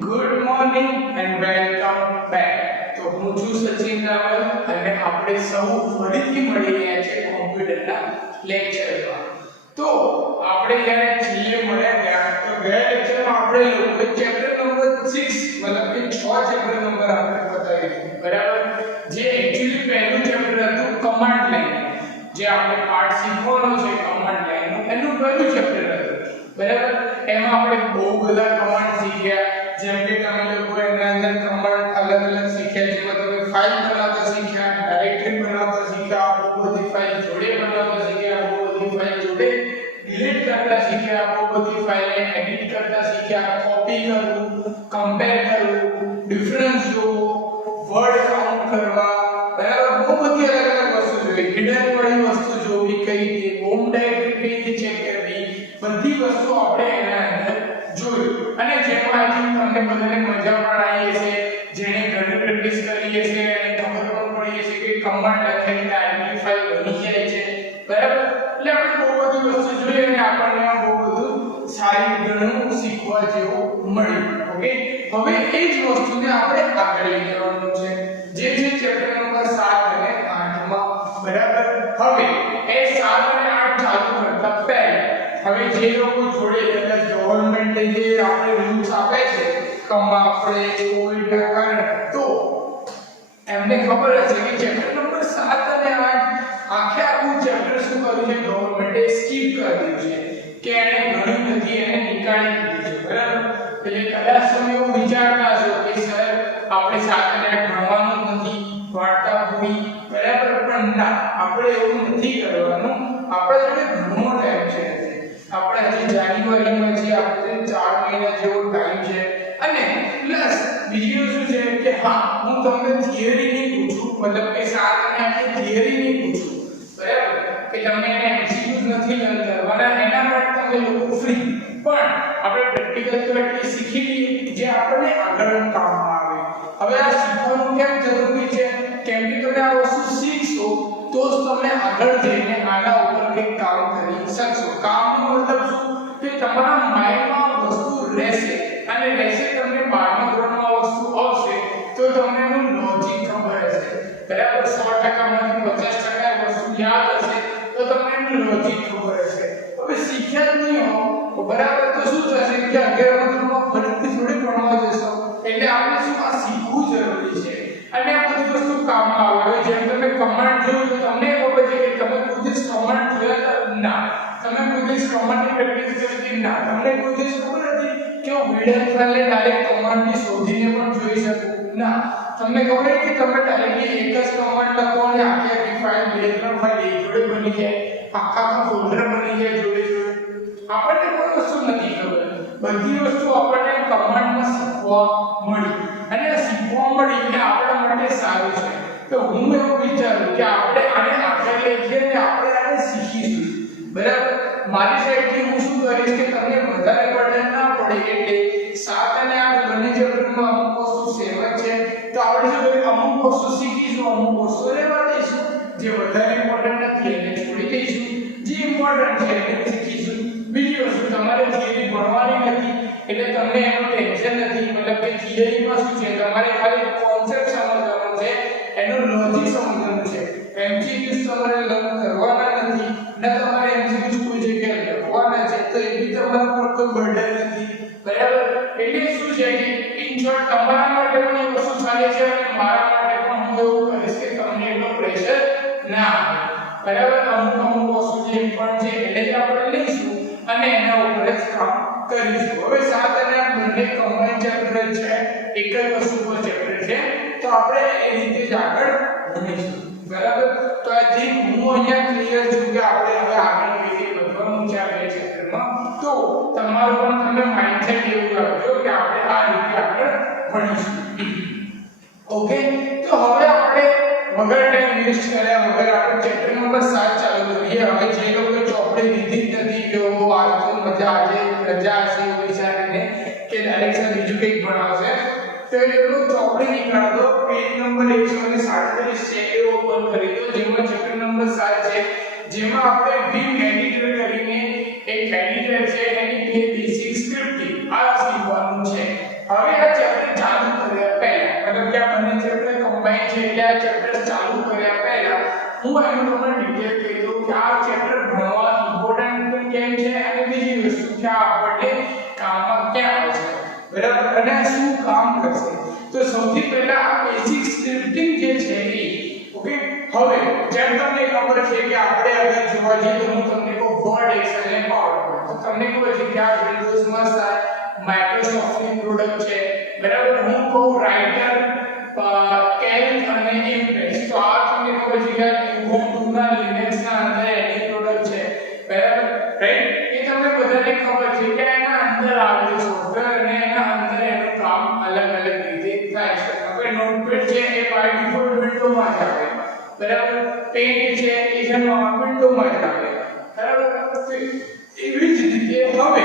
Good morning and welcome back. તો હું છું સચિન રાવલ અને આપણે સૌ ફરીથી મળી રહ્યા છે કોમ્પ્યુટરના લેક્ચરમાં. તો આપણે જ્યારે છેલ્લે મળ્યા ત્યાં તો ગયા લેક્ચરમાં આપણે લોકો ચેપ્ટર નંબર 6 મતલબ કે 6 ચેપ્ટર નંબર આપણે બતાવી દીધું, બરાબર? જે એક્ચ્યુઅલી પહેલું ચેપ્ટર હતું કમાન્ડ લાઈન, જે આપણે પાર્ટ શીખવાનો છે કમાન્ડ લાઈનનું, એનું પહેલું ચેપ્ટર હતું, બરાબર? એમાં આપણે બહુ બધા કમાન્ડ શીખ્યા, જેમ કે તમે લોકો એના અંદર કમાન્ડ અલગ અલગ શીખ્યા, જેમાં તમે ફાઇલ બનાવતા શીખ્યા, ડાયરેક્ટરી બનાવતા શીખ્યા, બહુ બધી ફાઇલ જોડે બનાવતા શીખ્યા, બહુ બધી ફાઇલ જોડે ડિલીટ કરતા શીખ્યા, બહુ બધી ફાઇલને એડિટ કરતા શીખ્યા, કોપી કરવું, કમ્પેર કરવું, ડિફરન્સ જોવો, વર્ડ કાઉન્ટ કરવા, બરાબર? બહુ બધી અલગ અલગ વસ્તુ જોઈ, હિડન વાળી વસ્તુ જોવી, કઈ રીતે હોમ ડાયરેક્ટરી કઈ રીતે ચેક કરવી, બધી વસ્તુ આપણે એના અંદર જોયું. અને જેમાં આઈ થિંક તમને બધાને મજા પણ આવી છે, જેણે ઘણી પ્રેક્ટિસ કરી છે અને ખબર પણ પડી છે કે કમાન્ડ લખીને ડાયરેક્ટરી ફાઇલ બની જાય છે, બરાબર? એટલે આપણે બહુ બધી વસ્તુ જોઈ અને આપણને બહુ બધું સારી ઘણું શીખવા જેવું મળ્યું. ઓકે, હવે એ જ વસ્તુને આપણે આગળ લઈ જવાનું છે, જે છે ચેપ્ટર નંબર 7 અને 8 માં, બરાબર? હવે એ 7 અને 8 ચાલુ કરતા પહેલા હવે જે લોકો જોડે કદાચ ગવર્નમેન્ટ જે આપણે રૂલ્સ આપે છે આપણે કોવિડના કારણે, તો એમને ખબર હશે કે ચેપ્ટર નંબર 7 અને 8 આખું ચેપ્ટર શું કર્યું છે, ગવર્નમેન્ટે સ્કીપ કરી દીધું છે, કે એને ઘણી નથી એને નીકાળી દીધું છે, બરાબર? એટલે કદાચ તમે એવું વિચારતા હશો કે સર આપણે 7 અને 8 ભણવાનું જ નથી, વાર્તા પૂરી, બરાબર? પણ ના, આપણે એવું નથી કરવાનું. આપણે જોડે ઘણો ટાઈમ છે, આપણે હજી જાન્યુઆરીમાં છે, આપણે 4 મહિના જેવો ટાઈમ છે. અને પ્લસ બીજું શું છે કે હા, હું તમને થિયરી નહીં પૂછું, મતલબ કે 7 અને 8 ની થિયરી નહીં પૂછું, બરાબર? કે તમને એને એમસીક્યુઝ નથી લર્ન કરવાના, એના માટે તમે લોકો ફ્રી, પણ આપણે પ્રેક્ટિકલ તો એટલી શીખી લઈએ જે આપણને આગળ કામમાં આવે. હવે આ શીખવાનું કેમ જરૂરી છે? કેમ કે તમે આ વસ્તુ શીખશો તો જ તમે આગળ જઈને આના ઉપર કંઈક કામ કરી શકશો. કામનો મતલબ શું? કે તમારા માઇન્ડમાં વસ્તુ રહેશે, અને રહેશે તમને 12મા ધોરણમાં વસ્તુ આવશે તો તમને એનું લોજિક ખબર હશે, બરાબર? 100% માંથી 50% વસ્તુ યાદ હશે તો તમને એનું લોજિક ખબર હશે. હવે શીખ્યા જ નહીં હો, બરાબર, તો શું થશે કે 11મા ધોરણમાં ફરીથી થોડી ભણવા જશો. એટલે આપણે શું આ શીખવું જરૂરી છે, અને આ બધી વસ્તુ કામમાં આવે. હવે જેમ તમે કમાન્ડ જોયું તો તમને ખબર છે કે તમે કોઈ દિવસ કમાન્ડ જોયા ના, તમે કોઈ દિવસ કમાન્ડની પ્રેક્ટિસ કરી હતી ના, તમને કોઈ દિવસ ખબર હતી કે હું હિડન ફાઇલને ડાયરેક્ટ કમાન્ડથી શોધીને પણ જોઈ શકું ના, તમને ખબર છે કે તમે ડાયરેક્ટલી એક જ કમાન્ડ લખો અને આખી ફાઇલ 2-3 ફાઇલ એક જોડે બની જાય, આખા ફોલ્ડર બની જાય જોડે જોડે. આપણને કોઈ વસ્તુ નથી ખબર, બધી વસ્તુ આપણને કમાન્ડમાં શીખવા મળી, અને શીખવા મળી એટલે આપણા માટે સારું છે. તો હું એવું વિચારું કે આપણે આને આગળ લઈ જઈએ અને આપણે આને શીખીશું, બરાબર? મારી સાઈડથી હું શું કરીશ કે તમને વધારે બર્ડન ના પડે, એટલે 7 અને 8 બંને ચેપ્ટરમાં અમુક વસ્તુ સેમ છે, તો આપણે શું કરીએ, અમુક વસ્તુ શીખીશું, અમુક વસ્તુ રહેવા દઈશું, જે વધારે ઇમ્પોર્ટન્ટ નથી એને છોડી દઈશું, જે ઇમ્પોર્ટન્ટ છે એને શીખીશું. બીજી વસ્તુ, તમારે થિયરી ભણવાની નથી એટલે તમને એનું ટેન્શન નથી, મતલબ કે થિયરીમાં શું છે, તમારે ખાલી કોન્સેપ્ટ સમજવાનો છે, એનું લોજિક સમજવાનું છે. એમસીક્યુઝ તમારે લર્ન કરવાના નથી, ના તમારે એમસીક્યુઝ કોઈ જગ્યાએ લખવાના છે, તો એ બી તમારા પર કોઈ બર્ડન નથી, બરાબર? એટલે શું છે કે ઇન શોર્ટ તમારા માટે પણ એ વસ્તુ સારી છે, અને મારા માટે પણ હું એવું કહીશ કે તમને એટલો પ્રેશર ના આવે, બરાબર? અમુક વસ્તુ જે પણ છે એટલે જ આપણે લઈશું અને એના ઉપર જ કામ કરીશું. હવે 7 અને 8 બંને કમ્બાઈન ચેપ્ટર છે, એક જ વસ્તુ પર ચેપ્ટર છે, તો આપણે એ રીતે જ આગળ ભણીશું, બરાબર? તો આઈ થિંક હું અહીંયા ક્લિયર છું કે આપણે હવે આગળ કઈ રીતે વધવાનું છે આ બે ચેપ્ટરમાં. તો તમારું પણ તમે માઇન્ડસેટ એવું રાખજો કે આપણે આ રીતે આગળ ભણીશું. ઓકે, તો હવે આપણે વગર ટાઈમ વેસ્ટ કર્યા વગર આપણે ચેપ્ટર નંબર 7 ચાલુ કરીએ. હવે જે લોકો ચોપડી લીધી જ નથી કે ઓ આજ તો મજા આજે રજા હશે એવું વિચારીને કે ડાયરેક્ટ સર બીજું કંઈક ભણાવશે, તો એ લોકો ચોપડી નીકાળો, પેજ નંબર 137 છે એ ઓપન કરી દો, જેમાં ચેપ્ટર નંબર 7 છે, જેમાં આપણે વિમ એડિટર કરીને એક એડિટર છે એની બે બેસિક સ્ક્રિપ્ટિંગ આ શીખવાનું છે. હવે આ છે એટલે આ ચેપ્ટર ચાલુ કર્યા પહેલા હું એનું તમને ડિટેલ કહી દઉં કે આ ચેપ્ટર ભણવા ઇમ્પોર્ટન્ટ કેમ છે અને બીજી વસ્તુ કે આપણે કામમાં ક્યાં આવશે બરાબર અને શું કામ કરશે તો સૌથી પહેલા આ બેસિક સ્ક્રિપ્ટિંગ જે છે એ ઓકે હવે જેમ તમને ખબર છે કે આપણે અગર જોવા જઈએ તો હું તમને કહું વર્ડ એક્સેલ અને પાવરપોઈન્ટ તો તમને ખબર છે કે આ વિન્ડોઝ માં માઇક્રોસોફ્ટ ની પ્રોડક્ટ છે બરાબર હું કહું રાઇટર કેલ્ક અને ઇમ્પ્રેસ તો આ તમને ખબર છે કે ubuntu ના linux ના અંદર એની પ્રોડક્ટ છે બરાબર રાઈટ એ તમને બધાને ખબર છે કે એના અંદર આવે છે સોફ્ટવેર અને એના અંદર એનું કામ અલગ અલગ રીતે થાય છે હવે નોટપેડ છે એ બાય ડિફોલ્ટ વિન્ડો માં જ આવે બરાબર પેન્ટ છે એ જનરલ વિન્ડો માં જ આવે બરાબર એવી જ રીતે હવે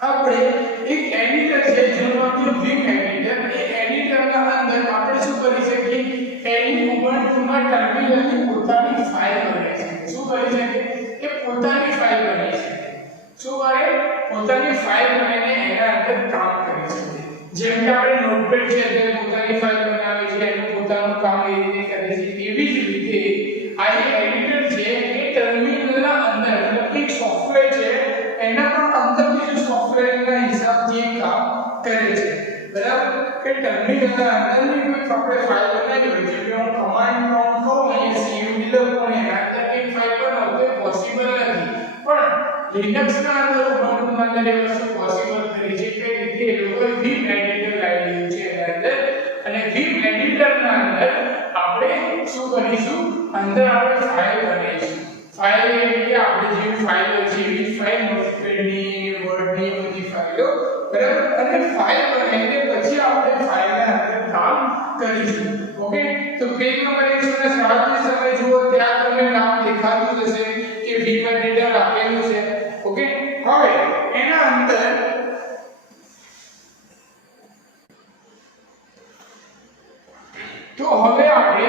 આપણે એક એડિટર છે જેનું નામ છે વિમ એડિટર એ એડિટરના અંદર આપણે શું કરી શકીએ એની ubuntu માં ટર્મિનલની પોતાની ફાઇલ બનાવી શકીએ શું કરી શકીએ એ પોતાની ફાઇલ બનાવી શકીએ શું કરે પોતાની ફાઇલ બનાવીને એના અંદર કામ કરી શકીએ જેમ કે આપણે નોટપેડ છે તે પોતાની ફાઇલ બનાવી છે એનું પોતાનું કામ એ રીતે કરે છે એવી જ રીતે આ જે એડિટર છે એ ટર્મિનલના અંદર મતલબ કે સોફ્ટવેર છે એના પણ અંદર બીજું સોફ્ટવેરના હિસાબથી કામ કરે છે બરાબર કે ટર્મિનલના અંદરની કોઈ આપણે ફાઇલ બનાવી હોય છે કે હું કમાન્ડ પ્રોમ્પ્ટ કહું અહીંયા cd લખું અને એના અંદર એક ફાઇલ બનાવું તો પોસિબલ નથી પણ લિનક્સ ના અંદર ubuntu ના અંદર એ વસ્તુ પોસિબલ કરી છે કે રીતે એ લોકોએ vim એડિટર લાવી દીધું છે એના અંદર અને vim એડિટર ના અંદર આપણે શું કરીશું અંદર આપણે ફાઇલ બનાવીશું ફાઇલ એટલે કે આપણે જે ફાઇલો છે એ ફાઇલ નોટપેડની વર્ડની બધી ફાઇલો બરાબર અને ફાઇલ બનાવીને પછી આપણે ફાઇલના અંદર કામ કરીશું ઓકે તો પેજ નંબર 137 તમે જુઓ ત્યાં તમને નામ દેખાતું હશે કે vim એડિટર આપેલું છે ઓકે હવે એના અંદર તો હવે આપણે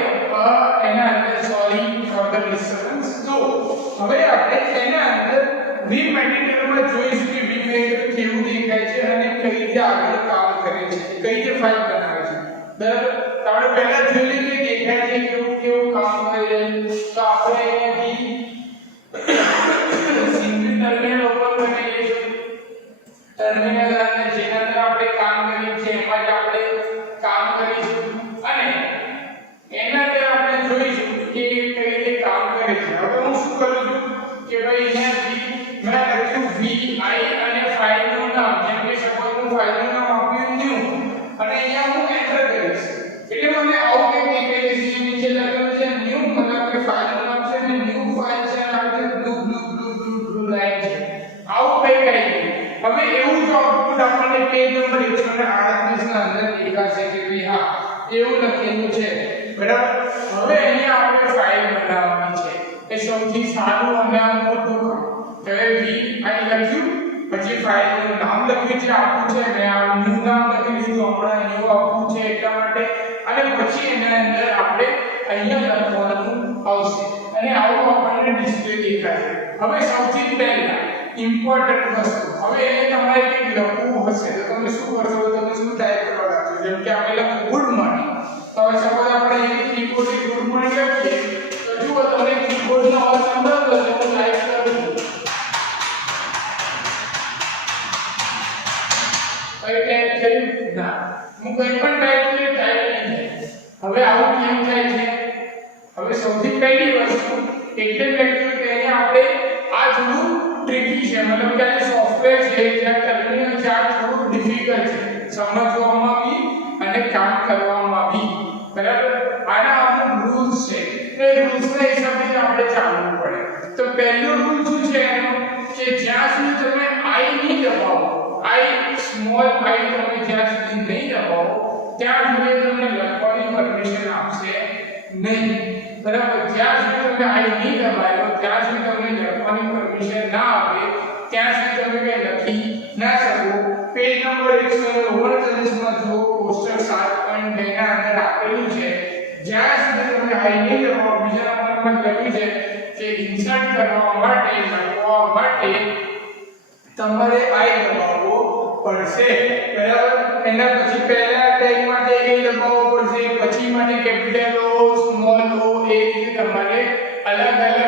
એના અંદર સોરી ફોર ધ ડિસ્ટર્બન્સ તો હવે આપણે એના અંદર vim એડિટરમાં જોઈશું કે vim એડિટર કેવું દેખાય છે અને કઈ રીતે આગળ કામ કરે છે કઈ રીતે ફાઇલ બનાવે છે બરાબર તો આપણે પહેલા જોઈ લઈએ કે દેખાય છે કેવું કેવું કામ કરે છે તો આપણે અહીંયાથી સિંગલ ટર્મિનલ ઓપન કરી લઈશું ટર્મિનલ અંદર જેના અંદર આપણે કામ કરીએ છીએ એમાં જ આપણે કામ કરીશું અને એના અંદર આપણે જોઈશું કે કઈ રીતે કામ કરે છે હવે હું શું કરું છું કે ભાઈ અહીંયાથી મેં લખ્યું vi અને ફાઇલનું નામ જેમ કે સપોઝ હું ફાઇલનું નામ આપ્યું new અને અહીંયા હું એન્ટર કરીશ એટલે મને આવું કંઈક દેખાય છે નીચે લખેલું છે new મતલબ કે ફાઇલનું નામ છે અને new ફાઇલ છે અને આ બ્લુ લાઈન છે આવું કંઈક આવી ગયું હવે એવું જો આઉટપુટ આપણને પેજ નંબર 138 ના અંદર દેખાશે કે ભાઈ હા એવું લખેલું છે બરાબર હવે અહીંયા આપણે ફાઇલ બનાવવાની છે એ સૌથી સારું અને આ મોટું કામ હવે vi લખ્યું પછી ફાઇલનું નામ લખ્યું છે આપવું છે મેં આ ન્યુ નામ લખી દીધું હમણાં ન્યુ આપવું છે એટલા માટે અને પછી એના અંદર આપણે અહીંયા લખવાનું આવશે અને આવું આપણને ડિસ્પ્લે દેખાશે હવે સૌથી પહેલા ઇમ્પોર્ટન્ટ વસ્તુ હવે એને તમારે કંઈક લખવું હશે તો તમે શું કરશો તમે શું ટાઈપ કરવા લાગશો જેમ કે આપણે લખવું ગુડ મોર્નિંગ તો હવે સપોઝ આપણે અહીં કીબોર્ડથી ગુડ મોર્નિંગ લખીએ તો જુઓ તમને કીબોર્ડનો અવાજ સંભળાતો હશે હું ટાઈપ કરું છું કઈ ટાઈપ થયું ના હું કંઈ પણ ટાઈપ કર્યું ટાઈપ નહીં થાય હવે આવું કેમ થાય છે હવે સૌથી પહેલી વસ્તુ એટલે મેં કહ્યું કે અહીંયા આપણે આ થોડું ટ્રિકી છે મતલબ કે આ સોફ્ટવેર છે જ્યાં ટર્મિનલ છે આ થોડું ડિફિકલ્ટ છે સમજવામાં બી અને કામ કરવામાં બી બરાબર આના અમુક રૂલ્સ છે એ રૂલ્સના હિસાબે જ આપણે ચાલવું પડે તો પહેલો રૂલ શું છે એનો કે જ્યાં સુધી તમે i નહીં દબાવો i સ્મોલ i તમે જ્યાં સુધી નહીં દબાવો ત્યાં સુધી તમને લખવાની પરમિશન આપશે નહીં બરાબર જ્યાં સુધી તમે i નહીં દબાયો ત્યાં સુધી તમને લખવાની પરમિશન ના આપે ત્યાં સુધી તમે કંઈ લખી ના શકો પેજ નંબર 139 માં જો કોષ્ટક 7.2 ના અંદર આપેલું છે જ્યાં સુધી તમે i નહીં દબાવો બીજા નંબરમાં લખ્યું છે કે ઇન્સર્ટ કરવા માટે લખવા માટે તમારે i દબાવવો પડશે બરાબર એના પછી પહેલા ટેગ માટે a દબાવવો પડશે પછી પછી માટે કેપિટલ ઓ સ્મોલ ઓ એ રીતે તમારે અલગ અલગ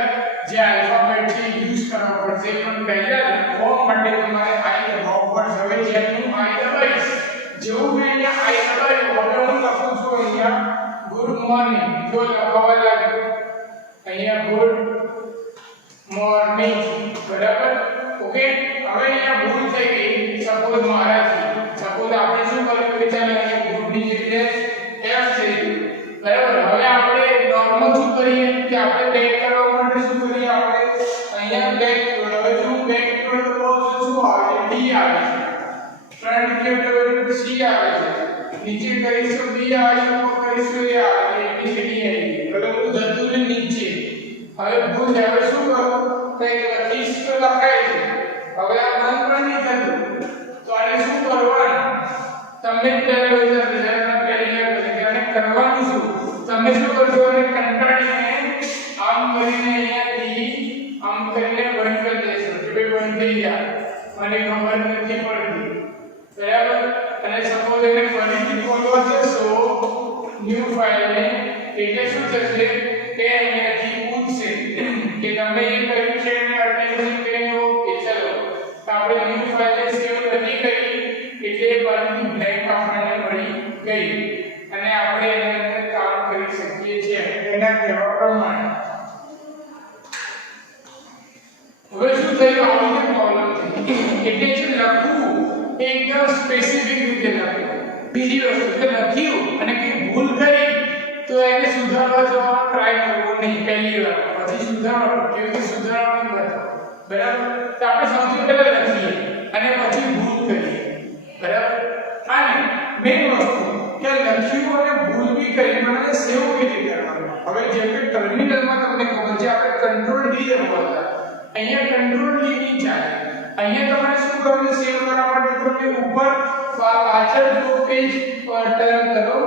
જે આલ્ફાબેટ છે યુઝ કરવા પડશે પણ પહેલા લખવા માટે તમારે આઈ દબાવવું પડશે હવે જેમ હું આઈ દબાઈશ જેવું મેં અહીંયા આઈ દબાવ્યું હવે હું લખું છું અહીંયા ગુડ મોર્નિંગ જો લખવા લાગ્યું અહીંયા ગુડ મોર્નિંગ બરાબર ઓકે હવે અહીંયા ભૂલ થઈ ગઈ સપોઝ મારાથી સપોઝ આપણે શું કર્યું કે ચાલો અહીંયા ગુડ ની જગ્યાએ એફ થઈ ગયું બરાબર હવે આપણે નોર્મલ શું કરીએ કે આપણે બેક કરવા માટે શું કરીએ આપણે અહીંયા બેક હવે શું બેક કરો તો શું આવે ડી આવે છે ફ્રન્ટ કેપિટલ સી આવે છે નીચે કરીશું બી આવે છે ઉપર કરીશું એ આવે છે એબીસીડી આવી બરાબર જતું રહે નીચે હવે ભૂલ હવે શું કરો કઈ લખીશ તો લખાય છે હવે આ બંધ પણ નહીં થતું તો આને શું કરવાનું તમે ત્યારે વિચારના પહેલી આને કરવાનું શું તમે શું કરશો અને કંટાળીને આમ કરીને અહીંયાથી આમ કરીને બંધ કરી દેશો કે ભાઈ બંધ થઈ જાય મને ખબર નથી પડતી બરાબર અને સપોઝ એને ફરીથી ખોલવા જશો ન્યૂ ફાઇલને એટલે શું થશે કે અહીંયાથી પૂછશે કે તમે એ કર્યું છે એને અટેન્શન કરીને ઓકે ચલો તો આપણે ન્યૂ ફાઇલને સેવ નથી કરી એટલે ફરીથી બ્લેન્ક આપણને મળી ગઈ અને આપણે એની અંદર કામ કરી શકીએ છીએ એના કહેવા પ્રમાણે હવે શું થયું આવી રીતે પ્રોબ્લેમ થઈ એટલે જે લખવું એકદમ સ્પેસિફિક રીતે લખવું બીજી વસ્તુ કે લખ્યું અને કઈ ભૂલ કરી તો એને સુધારવા જવાનો ટ્રાય કરવો નહીં પહેલી વાર પછી સુધારવાનું કેવી રીતે સુધારવાનું બરાબર તો આપણે સૌથી પહેલા લખીએ અને પછી ભૂલ કરીએ બરાબર અને મેઇન વસ્તુ કે લખ્યું અને ભૂલ બી કરી પણ સેવ કેવી રીતે કરવાનું હવે જેમ કે ટર્મિનલમાં તમને ખબર છે આપણે કંટ્રોલ ડી દબાવતા અહીંયા કંટ્રોલ ડી નહીં ચાલે અહીંયા તમારે શું કરવું સેવ કરવા માટે તમે ઉપર પાછળ જો પેજ પર ટર્ન કરો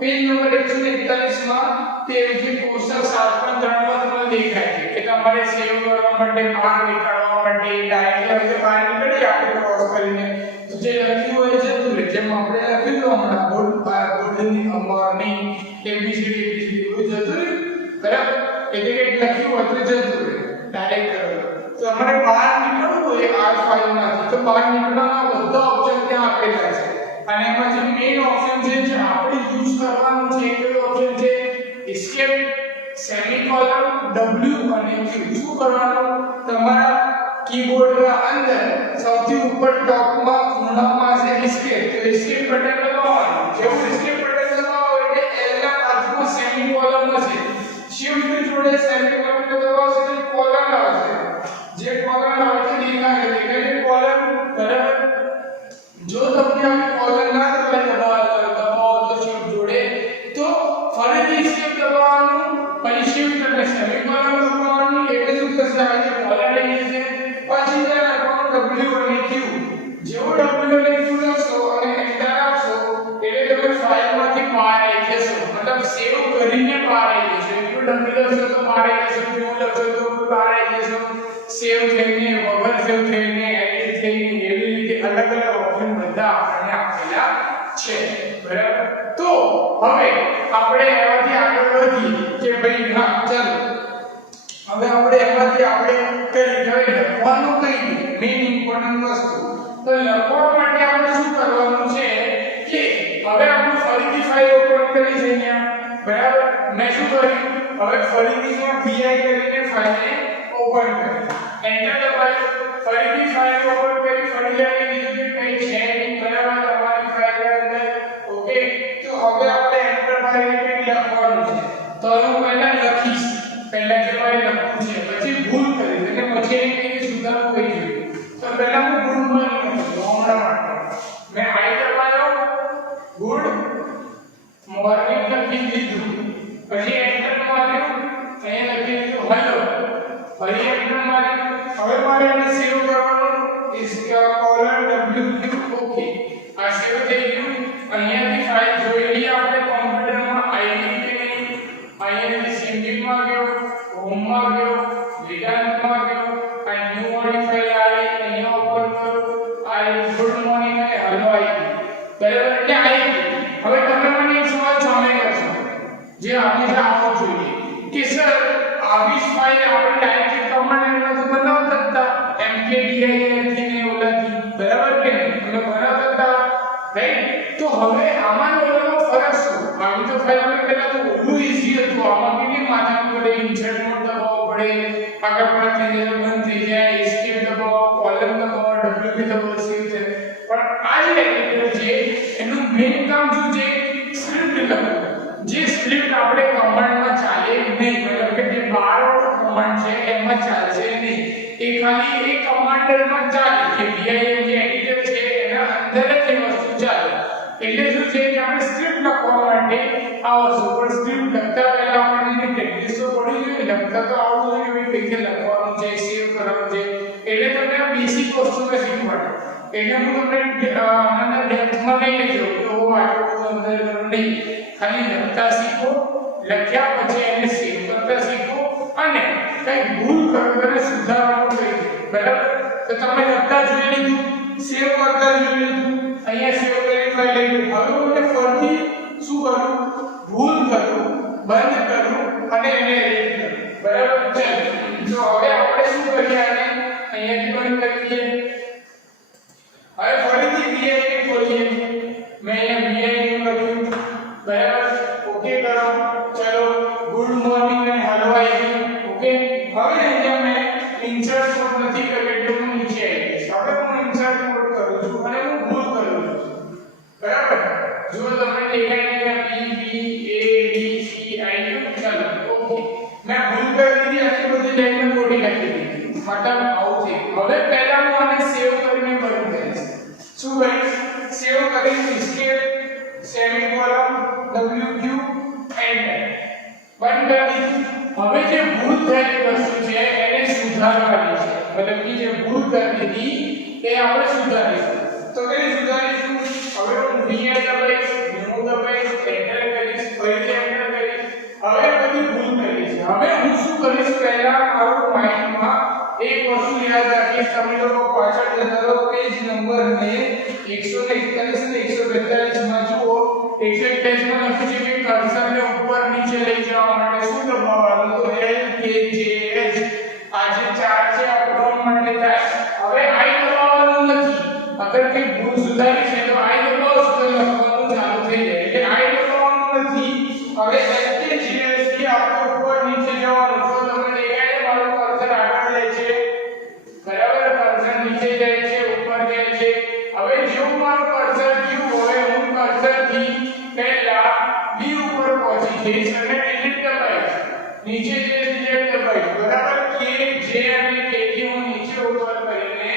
પેજ નંબર 141 માં તે જે કોષ્ટક 7.3 માં તમને દેખાય છે કે તમારે સેવ કરવા માટે બહાર નીકળવા માટે ડાયરેક્ટ રીતે બહાર નીકળી આપણે ક્રોસ કરીને તો જે લખ્યું હોય છે જતું રહે જેમ આપણે લખ્યું તો હમણાં ગુડ મોર્નિંગ એબીસીડી બધું જતું રહે બરાબર એટલે કે લખ્યું હોય તો જતું રહે ડાયરેક્ટ કરો તો અમારે બહાર નીકળવું હોય આ ફાઇલમાંથી તો બહાર નીકળવાના બધા ઓપ્શન ત્યાં આપેલા છે અને એમાં જે મેઇન ઓપ્શન છે જે આપણે યુઝ કરવાનું છે એ કયો ઓપ્શન છે એસ્કેપ સેમીકોલન W અને Q શું કરવાનું તમારા કીબોર્ડના અંદર સૌથી ઉપર ટોપમાં ખૂણામાં છે એસ્કેપ તો એસ્કેપ બટન દબાવવાનું જેવું એસ્કેપ બટન દબાવો એટલે L ના બાજુમાં સેમીકોલન હશે શિફ્ટ જોડે સેમીકોલન દબાવશો એટલે કોલન આવશે જે કોલન આવશે દેખાય કોલન બરાબર જો તમને આ કોલન ના દબાવો તો શિફ્ટ જોડે તો ફરીથી શિફ્ટ દબાવવાનું પછી શિફ્ટ અને સેમીકોલન દબાવવાનું એટલે શું થશે આ જે કોલન લઈ જશે પછી ત્યાં લખવાનું W અને Q જેવો W અને Q લખશો અને એન્ટર આપશો એટલે તમે ફાઇલમાંથી બહાર આવી જશો મતલબ સેવ કરીને બહાર આવી જશો એટલું W લખશો તો બહાર આવી જશો Q લખશો તો બહાર આવી જશો સેવ થઈને વગર સેવ થઈને એડિટ થઈને એવી રીતે અલગ અલગ ઓપ્શન બધા આપણને આપેલા છે બરાબર તો હવે આપણે એમાંથી આગળ વધીએ કે ભાઈ હા ચાલો હવે આપણે એમાંથી આપણે કઈ લખવાનું કઈ મેઇન ઇમ્પોર્ટન્ટ વસ્તુ તો લખવા માટે આપણે શું કરવાનું છે કે હવે આપણે ફરીથી ફાઇલ ઓપન કરી છે અહીંયા બરાબર મેં શું કર્યું હવે ફરીથી bi કરીને ફાઇલને ઓપન કરી એન્ટર દબાવી ફરીથી ફાઇલ ઓપન કરી ફરી લઈને કીધું કે કઈ છે નહીં બરાબર તમારી ફાઇલ અંદર ઓકે તો હવે આપણે એન્ટર મારીને કંઈક લખવાનું છે તો હું પહેલા લખીશ પહેલા જે મારે લખવું છે પછી ભૂલ કરીશ એટલે પછી એને કંઈક સુધારવું થઈ જોઈએ તો પહેલા હું ગુડ મોર્નિંગ લખું હમણાં માટે મેં આઈ દબાયો ગુડ મોર્નિંગ લખી દીધું પછી એન્ટર માર્યું અહીંયા લખી દીધું હેલો ફરી એન્ટર માર્યું હવે મારે એને સેવ કરવાનું ઇસ કોલન W ઓકે આ સેવ થઈ ગયું અહીંયાથી ફાઇલ જોઈ લઈએ આપણે કોમ્પ્યુટરમાં આઈડી કે નહીં અહીંયાથી સિંગિંગમાં ગયો હોમમાં ગયો વિધાનમાં ગયો આ ન્યૂ વાળી ફાઇલ આવી અહીંયા ઓપન કરો આ ગુડ મોર્નિંગ અને હેલો આવી બરાબર એટલે આવી હવે તમે મને એક સવાલ સામે કરશો રાઈટ? તો હવે આમાં ઓલાનો ફરક શું? આવી તો ફાઇલ આપણે પહેલા તો ઓલું ઈઝી હતું, આમાં કેટલી માથાકૂટ પડે, ઇન્સર્ટ મોડ દબાવવો પડે, આગળ પાછળ થઈ જાય, બંધ થઈ જાય, એસ્કેપ દબાવો, કોલમ દબાવો, ડબ્લ્યુ દબાવો, સેવ થાય. પણ આ જે એડિટર છે એનું મેઇન કામ શું છે? સ્ક્રિપ્ટ લખવું. જે સ્ક્રિપ્ટ આપણે કમાન્ડમાં ચાલે નહીં, મતલબ કે જે 12 વાળો કમાન્ડ છે એમાં ચાલશે નહીં, એ ખાલી એક કમાન્ડરમાં ચાલે. કે VIM જે એડિટર છે એના અંદર જ એ વસ્તુ ચાલે. એટલે શું છે કે આપણે સ્ક્રિપ્ટ લખવા માટે આ વસ્તુ પર સ્ક્રિપ્ટ લખતા પહેલા આપણને પ્રેક્ટિસ તો પડી જોઈએ, લખતા તો આવડવું જોઈએ કે કઈ લખવાનું છે, સેવ કરવાનું છે. એટલે તમને આ બેસિક વસ્તુ મેં શીખવાડે. એટલે હું તમને આના ડેપ્થમાં નહીં લઈ જાઉં કે ઓ આટલું બધું અંદર કરવાનું નહીં. ખાલી લખતા શીખો, લખ્યા પછી એને સેવ કરતા શીખો, અને કઈ ભૂલ કરો અને સુધારવાનું કહી દો. બરાબર? તો તમે લખતા જોઈ લીધું, સેવ કરતા જોઈ લીધું, અહીંયા સેવ કરી ફાઇલ લઈ લીધી. હવે મને ફરીથી શું કરું? ભૂલ કરું, બંધ કરું અને એને એડિટ કરું. બરાબર છે? તો હવે આપણે શું કરીએ? આને અહીંયાથી બંધ કરી દઈએ. હવે ફરીથી VIM ખોલીએ. મેં અહીંયા VIM લખ્યું. બરાબર? ઓકે કરો. ચલો, ગુડ મોર્નિંગ અને હેલો આવી ગયું. ઓકે. હવે અહીંયા મેં ઇન્સર્ટ મોડ નથી કર્યું એટલે હું નીચે આવી ગઈશ. હવે હું ઇન્સર્ટ મોડ કરું છું અને હું ભૂલ કરું છું. બરાબર? જો તમને દેખાય કે B B A D C I ચાલો. ઓકે. મેં ભૂલ કરી દીધી, આટલી બધી લાઈન ખોટી લખી દીધી. મતલબ આવું છે. હવે પહેલા હું આને સેવ કરીને બંધ કરીશ. શું કરીશ? સેવ કરીશ, એસ્કેપ, સેમિકોલન, WQ, એન્ટર. બંધ કરી દીધી. હવે જે ભૂલ થયેલી વસ્તુ છે એને સુધારવાની છે. મતલબ કે જે ભૂલ કરી દીધી એ આપણે સુધારીશું. તો કઈ સુધારીશું? હવે હું VI દબાઈશ, રિમૂવ દબાઈશ, એન્ટર કરીશ, ફરીથી એન્ટર કરીશ. હવે બધી ભૂલ કરી છે. હવે હું શું કરીશ? પહેલા મારું માઇન્ડમાં એક વસ્તુ યાદ રાખીશ. તમે લોકો પાછળ જતા રહો, પેજ નંબર ને 141 અને 142 માં જુઓ. 141 માં લખ્યું છે કે કર્સરને ઉપર નીચે લઈ જવા માટે શું દબાવવાનું? તો L K J H. આ જે ચાર છે આ ક્રમ માટે થાય. હવે I દબાવવાનું નથી. અગર કઈ ભૂલ સુધારી છે તો I દબાવશો તો લખવાનું ચાલુ થઈ જાય. એટલે I દબાવવાનું નથી. હવે L K J H થી આપણે ઉપર નીચે જવાનું. તો તમને દેખાય છે મારું કર્સર આગળ જાય છે. બરાબર? કર્સર નીચે જાય છે, ઉપર જાય છે. હવે જેવું મારું કર્સર ગયું હોય હું કર્સરથી પહેલા B ઉપર પહોંચી જઈશ અને ડિલીટ દબાઈશ. નીચે જે ડિલીટ દબાઈશ. બરાબર? K J અને K થી હું નીચે ઉપર કરીને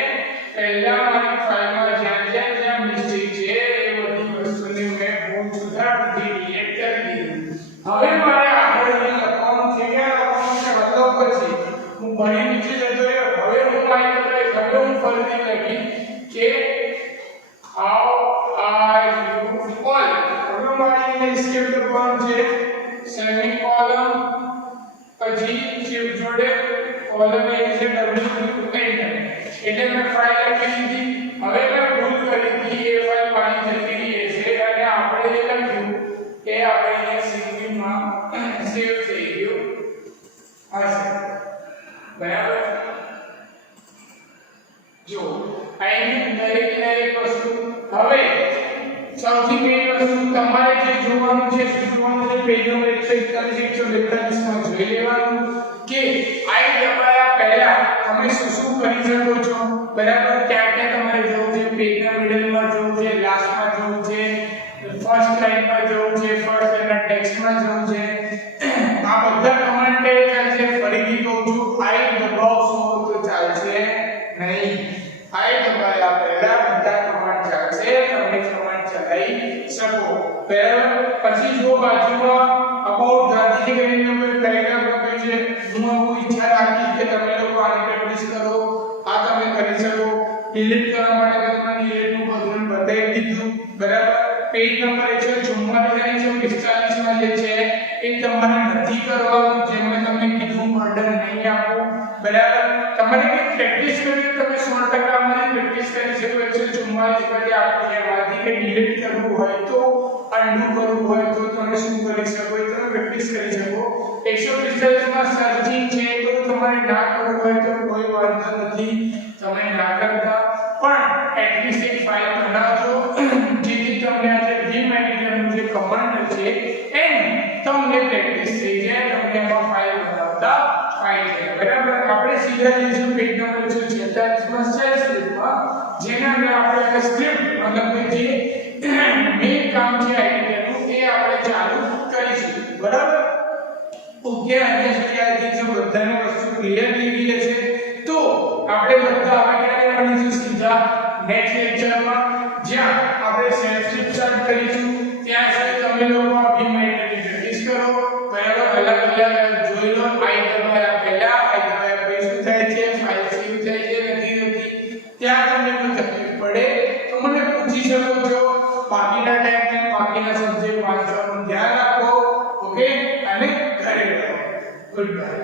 પહેલા મારી ફાઇલમાં જ્યાં મિસ્ટેક છે એ બધી વસ્તુને મેં ભૂલ સુધારી ડિલીટ કરી દીધી. હવે મારે આગળ લખવાનું છે કે લખવાનું છે બદલાવ પછી હું ભણી નીચે જતો રહ્યો. હવે હું લાઈન દબાઈશ. હવે હું ફરીથી લખી કે how are you all. હવે મારી એસ્કેપ દબાવવાનું છે, સેમિકોલન, પછી શિફ્ટ જોડે કોલમ એ છે W એન્ટર. એટલે મેં ફાઇલ લખી દીધી. હવે મેં ભૂલ કરી હતી એ ફાઇલ પાછી જતી રહી છે અને આપણે જે લખ્યું એ આપણે CV માં સેવ થઈ ગયું હશે. બરાબર? જો અહીં દરેક વસ્તુ. હવે સૌથી મેઇન વસ્તુ તમારે જે જોવાનું છે પેજ નંબર 141 142 માં જોઈ લેવાનું કે I દબાયા પહેલા તમે શું કરી શકો છો. બરાબર? ક્યાં તમારે જવું છે? પેજના મિડલમાં જવું છે, લાસ્ટમાં જવું છે, ફર્સ્ટ લાઈનમાં જવું છે, ફર્સ્ટ લાઈનના ટેક્સ્ટમાં જવું છે. આ બધા કમાન્ડ કઈ ચાલશે? ફરીથી કહું છું, I દબાવશો તો ચાલશે નહીં. I દબાયા પહેલા બધા કમાન્ડ ચાલશે. તમે કમાન્ડ ચલાવી શકો. બરાબર? પછી જો બાજુમાં અબાઉટ ગાંધીજી કરીને કોઈ પેરેગ્રાફ લખ્યું છે, હું એવું ઈચ્છા રાખીશ કે તમે લોકો આની પ્રેક્ટિસ કરો. આ તમે કરી શકો. ડિલીટ કરવા માટે તમને ડિલીટનું બટન બતાવી દીધું. બરાબર? પેજ નંબર 144 અને 145 માં જે છે એ તમારે નથી કરવાનું. જેમ મેં તમને કીધું બર્ડન નહીં આપો. બરાબર? તમારે કે પ્રેક્ટિસ કરી તમે 100% આમાં પ્રેક્ટિસ કરી શકો. 144 પછી આપણે એમાંથી કે ડિલીટ કરવું હોય તો અનડુ કરવું હોય તો તમે શું કરી શકો? તમે પ્રેક્ટિસ કરી શકો. 145 માં સર્ચિંગ છે તો તમારે ના કરવું હોય તો કોઈ વાંધો નથી, તમે ના કરતા. પણ એટલીસ્ટ એક ફાઇલ બનાવજો જેથી કમાન્ડ છે એને તમને પ્રેક્ટિસ થઈ જાય, તમને એમાં ફાઇલ બનાવતા ફાઇલ છે. બરાબર, આપણે સીધા જઈશું પેજ નંબર 146 માં શેલ સ્ક્રિપ્ટમાં, જેના અંદર આપણે સ્ક્રિપ્ટ મતલબ કે જે મેઇન કામ છે આઈટીનું એ આપણે ચાલુ કરીશું. બરાબર, ઓકે. અહીંયા સુધી આ જે બધાને વસ્તુ ક્લિયર થઈ ગઈ છે, તો આપણે બધા હવે ક્યારે મળીશું? સીધા નેક્સ્ટ લેક્ચરમાં, જ્યાં આપણે શેલ સ્ક્રિપ્ટ સ્ટાર્ટ કરીશું. ત્યાં સુધી તમે લોકો અભી મેથડની પ્રેક્ટિસ કરો. બરાબર, અલગ અલગ જોઈ લો. આઈ દબાયા પહેલા, આઈ દબાયા પછી શું થાય છે, ફાઇલ સેવ થાય છે નથી. ત્યાં તમને કોઈ તકલીફ પડે તો મને પૂછી શકો છો. બાકીના ટાઈમ બાકીના સબ્જેક્ટ વાંચવાનું ધ્યાન રાખો. ઓકે, અને ઘરે રહો. Good bye.